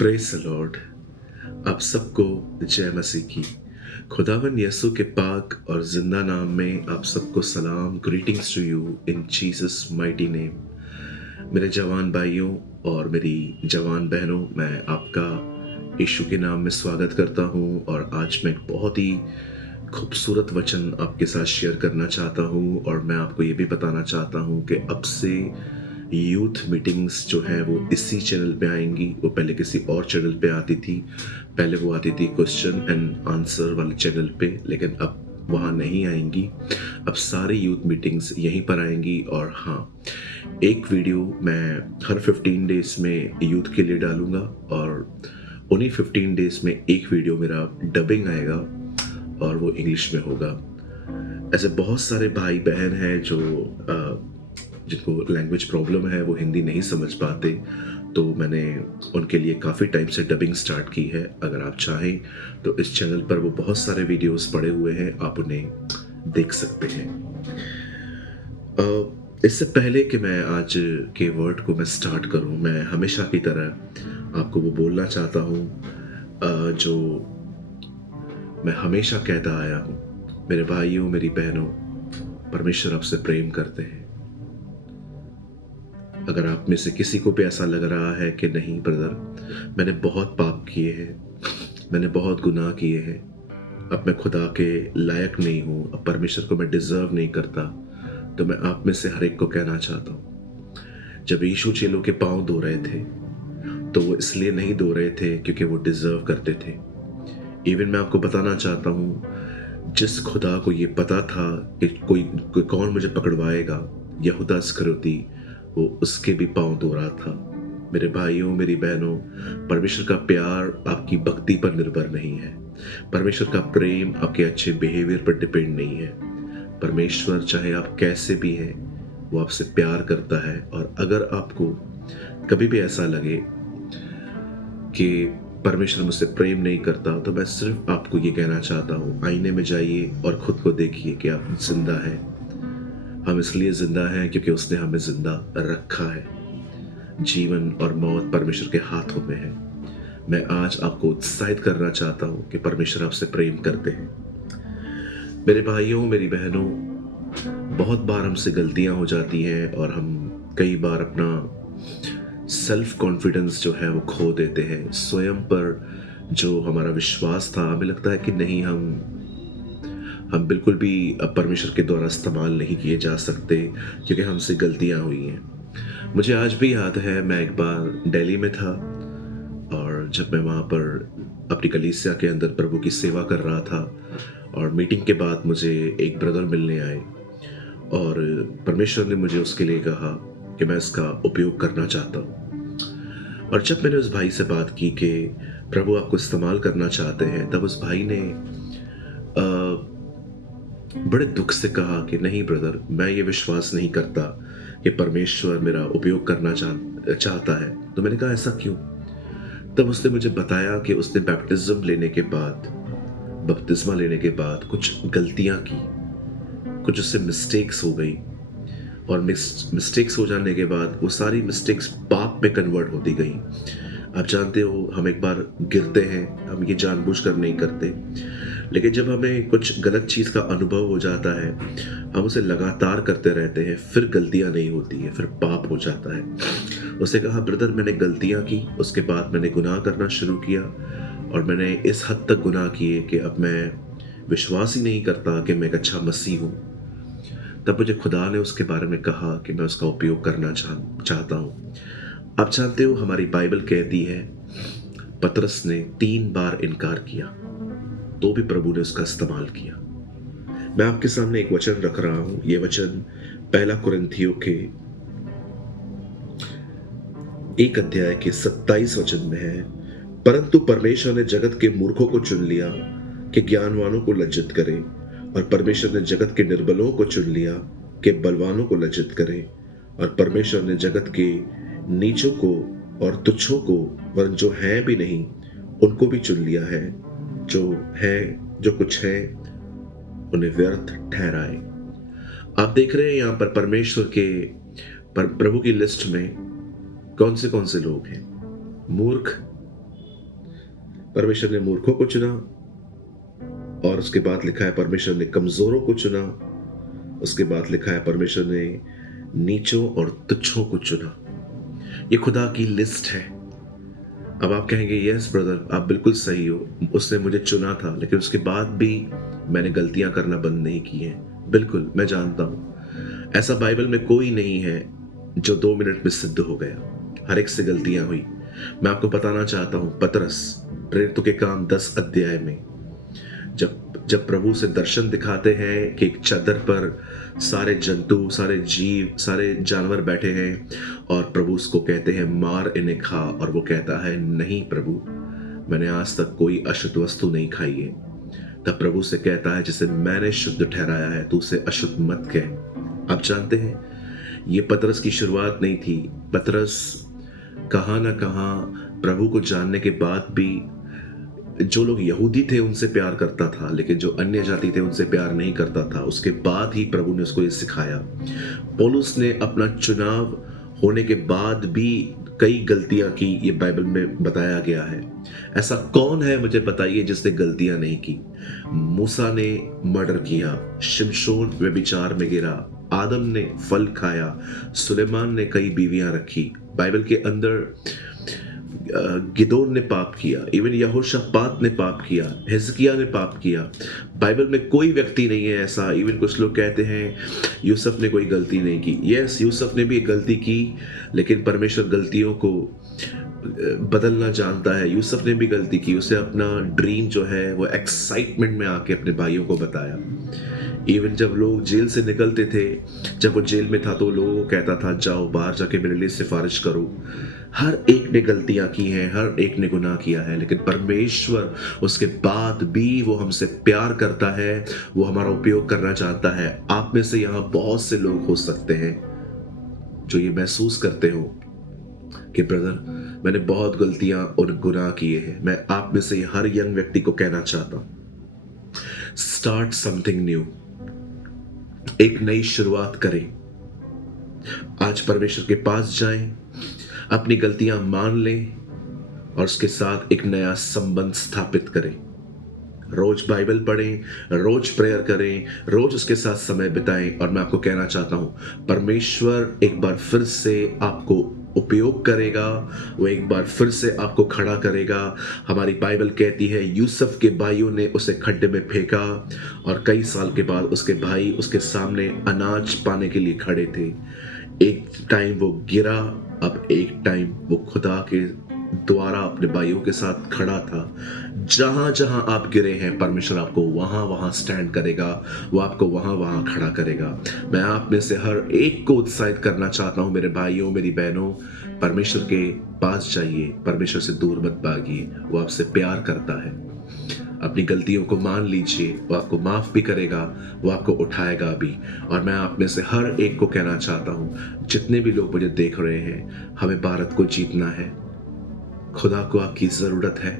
Praise the Lord. आप सबको जय मसीह की। खुदावन यीशु के पाक और ज़िंदा नाम में आप सबको सलाम, greetings to you in Jesus mighty name. मेरे जवान भाइयों और मेरी जवान बहनों, मैं आपका यीशु के नाम में स्वागत करता हूँ और आज मैं एक बहुत ही खूबसूरत वचन आपके साथ शेयर करना चाहता हूँ और मैं आपको ये भी बताना चाहता हूँ कि अब से यूथ मीटिंग्स जो हैं वो इसी चैनल पे आएंगी। वो पहले किसी और चैनल पे आती थी, पहले वो आती थी क्वेश्चन एंड आंसर वाले चैनल पे, लेकिन अब वहाँ नहीं आएंगी। अब सारी यूथ मीटिंग्स यहीं पर आएंगी। और हाँ, एक वीडियो मैं हर 15 डेज में यूथ के लिए डालूंगा और उन्हीं 15 डेज में एक वीडियो मेरा डबिंग आएगा और वो इंग्लिश में होगा। ऐसे बहुत सारे भाई बहन हैं जो जिनको लैंग्वेज प्रॉब्लम है, वो हिंदी नहीं समझ पाते, तो मैंने उनके लिए काफ़ी टाइम से डबिंग स्टार्ट की है। अगर आप चाहें तो इस चैनल पर वो बहुत सारे वीडियोस पड़े हुए हैं, आप उन्हें देख सकते हैं। इससे पहले कि मैं आज के वर्ड को मैं स्टार्ट करूं, मैं हमेशा की तरह आपको वो बोलना चाहता हूं जो मैं हमेशा कहता आया हूं। मेरे भाइयों, मेरी बहनों, परमेश्वर आपसे प्रेम करते हैं। अगर आप में से किसी को भी ऐसा लग रहा है कि नहीं ब्रदर, मैंने बहुत पाप किए हैं, मैंने बहुत गुनाह किए हैं, अब मैं खुदा के लायक नहीं हूँ, अब परमेश्वर को मैं डिजर्व नहीं करता, तो मैं आप में से हर एक को कहना चाहता हूँ, जब यीशु चेलों के पांव धो रहे थे तो वो इसलिए नहीं धो रहे थे क्योंकि वो डिजर्व करते थे। इवन मैं आपको बताना चाहता हूँ, जिस खुदा को ये पता था कि कोई कौन मुझे पकड़वाएगा, यहूदा इस्करियोती, वो उसके भी पांव धो रहा था। मेरे भाइयों, मेरी बहनों, परमेश्वर का प्यार आपकी भक्ति पर निर्भर नहीं है। परमेश्वर का प्रेम आपके अच्छे बिहेवियर पर डिपेंड नहीं है। परमेश्वर चाहे आप कैसे भी हैं, वो आपसे प्यार करता है। और अगर आपको कभी भी ऐसा लगे कि परमेश्वर मुझसे प्रेम नहीं करता, तो मैं सिर्फ आपको ये कहना चाहता हूँ, आईने में जाइए और खुद को देखिए कि आप जिंदा हैं। हम इसलिए जिंदा हैं क्योंकि उसने हमें जिंदा रखा है। जीवन और मौत परमेश्वर के हाथों में है। मैं आज आपको उत्साहित करना चाहता हूँ कि परमेश्वर आपसे प्रेम करते हैं। मेरे भाइयों, मेरी बहनों, बहुत बार हमसे गलतियां हो जाती हैं और हम कई बार अपना सेल्फ कॉन्फिडेंस जो है वो खो देते हैं। स्वयं पर जो हमारा विश्वास था, हमें लगता है कि नहीं, हम बिल्कुल भी अब परमेश्वर के द्वारा इस्तेमाल नहीं किए जा सकते क्योंकि हमसे गलतियां हुई हैं। मुझे आज भी याद है, मैं एक बार दिल्ली में था और जब मैं वहाँ पर अपनी कलीसिया के अंदर प्रभु की सेवा कर रहा था और मीटिंग के बाद मुझे एक ब्रदर मिलने आए और परमेश्वर ने मुझे उसके लिए कहा कि मैं इसका उपयोग करना चाहता हूँ। और जब मैंने उस भाई से बात की कि प्रभु आपको इस्तेमाल करना चाहते हैं, तब उस भाई ने बड़े दुख से कहा कि नहीं ब्रदर, मैं ये विश्वास नहीं करता कि परमेश्वर मेरा उपयोग करना चाहता है। तो मैंने कहा ऐसा क्यों? तब उसने मुझे बताया कि उसने बपतिस्मा लेने के बाद कुछ गलतियां की, कुछ उससे मिस्टेक्स हो गई और मिस्टेक्स हो जाने के बाद वो सारी मिस्टेक्स पाप में कन्वर्ट होती गई। आप जानते हो, हम एक बार गिरते हैं, हम ये जानबूझकर नहीं करते, लेकिन जब हमें कुछ गलत चीज़ का अनुभव हो जाता है, हम उसे लगातार करते रहते हैं, फिर गलतियां नहीं होती है, फिर पाप हो जाता है। उसने कहा ब्रदर, मैंने गलतियां की, उसके बाद मैंने गुनाह करना शुरू किया और मैंने इस हद तक गुनाह किए कि अब मैं विश्वास ही नहीं करता कि मैं एक अच्छा मसीह हूँ। तब मुझे खुदा ने उसके बारे में कहा कि मैं उसका उपयोग करना चाहता हूँ। आप जानते हो, हमारी बाइबल कहती है पतरस ने 3 बार इनकार किया, तो भी प्रभु ने उसका इस्तेमाल किया। मैं आपके सामने एक वचन रख रहा हूं। यह वचन 1 कुरिन्थियों के 1 अध्याय के 27 वचन में है। परंतु परमेश्वर ने जगत के मूर्खों को चुन लिया कि ज्ञानवानों को लज्जित करे, और परमेश्वर ने जगत के निर्बलों को चुन लिया कि बलवानों को लज्जित करे, और परमेश्वर ने जगत के नीचों को और तुच्छों को, वरन जो हैं भी नहीं, उनको भी चुन लिया है, जो कुछ है उन्हें व्यर्थ ठहराए। आप देख रहे हैं यहां पर परमेश्वर के प्रभु की लिस्ट में कौन से लोग हैं? मूर्ख, परमेश्वर ने मूर्खों को चुना, और उसके बाद लिखा है परमेश्वर ने कमजोरों को चुना, उसके बाद लिखा है परमेश्वर ने नीचों और तुच्छों को चुना। ये खुदा की लिस्ट है। अब आप कहेंगे यस ब्रदर, आप बिल्कुल सही हो, उसने मुझे चुना था, लेकिन उसके बाद भी मैंने गलतियां करना बंद नहीं की हैं। बिल्कुल, मैं जानता हूं ऐसा बाइबल में कोई नहीं है जो 2 मिनट में सिद्ध हो गया। हर एक से गलतियां हुई। मैं आपको बताना चाहता हूं, पतरस प्रेरितों के काम 10 अध्याय में जब जब प्रभु से दर्शन दिखाते हैं कि एक चादर पर सारे जंतु, सारे जीव, सारे जानवर बैठे हैं, और प्रभु उसको कहते हैं मार इन्हें खा, और वो कहता है नहीं प्रभु, मैंने आज तक कोई अशुद्ध वस्तु नहीं खाई है। तब प्रभु से कहता है जिसे मैंने शुद्ध ठहराया है तू उसे अशुद्ध मत कह। आप जानते हैं ये पतरस की शुरुआत नहीं थी। पतरस कहाँ ना कहाँ प्रभु को जानने के बाद भी जो लोग यहूदी थे उनसे प्यार करता था, लेकिन जो अन्य जाति थे उनसे प्यार नहीं करता था। उसके बाद ही प्रभु ने उसको ये सिखाया। पौलुस ने अपना चुनाव होने के बाद भी कई गलतियां की, ये बाइबल में बताया गया है। ऐसा कौन है मुझे बताइए जिसने गलतियां नहीं की? मूसा ने मर्डर किया, शिमशोन व्यभिचार में गिरा, आदम ने फल खाया, सुलेमान ने कई बीवियां रखी। बाइबल के अंदर गिदोन ने पाप किया, इवन यहोशापात ने पाप किया, हिजकिय्याह ने पाप किया। बाइबल में कोई व्यक्ति नहीं है ऐसा। इवन कुछ लोग कहते हैं यूसुफ ने कोई गलती नहीं की। यस, यूसुफ ने भी एक गलती की, लेकिन परमेश्वर गलतियों को बदलना जानता है। यूसुफ ने भी गलती की। उसे अपना ड्रीम जो है वो एक्साइटमेंट में आके अपने भाइयों को बताया। इवन जब लोग जेल से निकलते थे, जब वो जेल में था तो लोगों को कहता था जाओ बाहर जाके मेरे लिए सिफारिश करो। हर एक ने गलतियां की हैं, हर एक ने गुनाह किया है, लेकिन परमेश्वर उसके बाद भी वो हमसे प्यार करता है, वो हमारा उपयोग करना चाहता है। आप में से यहाँ बहुत से लोग हो सकते हैं जो ये महसूस करते हो कि ब्रदर मैंने बहुत गलतियां और गुनाह किए हैं। मैं आप में से हर यंग व्यक्ति को कहना चाहता हूं, स्टार्ट समथिंग न्यू। एक नई शुरुआत करें। आज परमेश्वर के पास जाएं, अपनी गलतियां मान लें और उसके साथ एक नया संबंध स्थापित करें। रोज बाइबल पढ़ें, रोज प्रेयर करें, रोज उसके साथ समय बिताएं। और मैं आपको कहना चाहता हूं, परमेश्वर एक बार फिर से आपको उपयोग करेगा, वो एक बार फिर से आपको खड़ा करेगा। हमारी बाइबल कहती है यूसुफ के भाइयों ने उसे खड्डे में फेंका, और कई साल के बाद उसके भाई उसके सामने अनाज पाने के लिए खड़े थे। एक टाइम वो गिरा, अब एक टाइम वो खुदा के द्वारा अपने भाइयों के साथ खड़ा था। जहां जहां आप गिरे हैं, परमेश्वर आपको वहां वहां स्टैंड करेगा, वो आपको वहां वहां खड़ा करेगा। मैं आप में से हर एक को उत्साहित करना चाहता हूं, मेरे भाइयों, मेरी बहनों, परमेश्वर के पास जाइए, परमेश्वर से दूर मत भागिए। वो आपसे प्यार करता है। अपनी गलतियों को मान लीजिए, वो आपको माफ भी करेगा, वो आपको उठाएगा भी। और मैं आप में से हर एक को कहना चाहता हूं, जितने भी लोग मुझे देख रहे हैं, हमें भारत को जीतना है। खुदा को आपकी जरूरत है।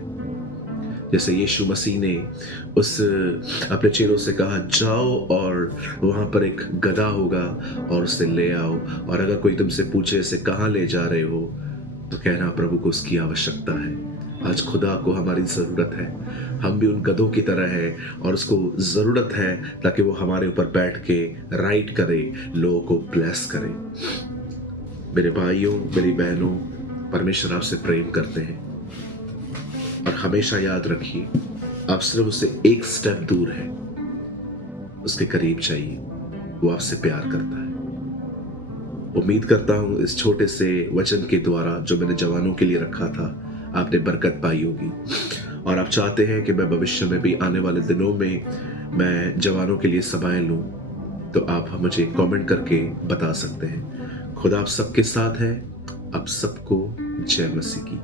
जैसे यीशु मसीह ने उस अपने चेलों से कहा जाओ और वहां पर एक गधा होगा और उसे ले आओ, और अगर कोई तुमसे पूछे इसे कहाँ ले जा रहे हो, तो कहना प्रभु को उसकी आवश्यकता है। आज खुदा को हमारी ज़रूरत है। हम भी उन गधों की तरह हैं और उसको ज़रूरत है ताकि वो हमारे ऊपर बैठ के राइड करे, लोगों को ब्लेस करे। मेरे भाइयों, मेरी बहनों, परमेश्वर आपसे प्रेम करते हैं, और हमेशा याद रखिए आप सिर्फ उससे एक स्टेप दूर हैं, उसके करीब जाइए, वो आपसे प्यार करता है। उम्मीद करता हूं इस छोटे से वचन के द्वारा जो मैंने जवानों के लिए रखा था, आपने बरकत पाई होगी। और आप चाहते हैं कि मैं भविष्य में भी आने वाले दिनों में मैं जवानों के लिए सभाएं लूं, तो आप मुझे कमेंट करके बता सकते हैं। खुदा आप सबके साथ है। आप सबको जय मसीह की।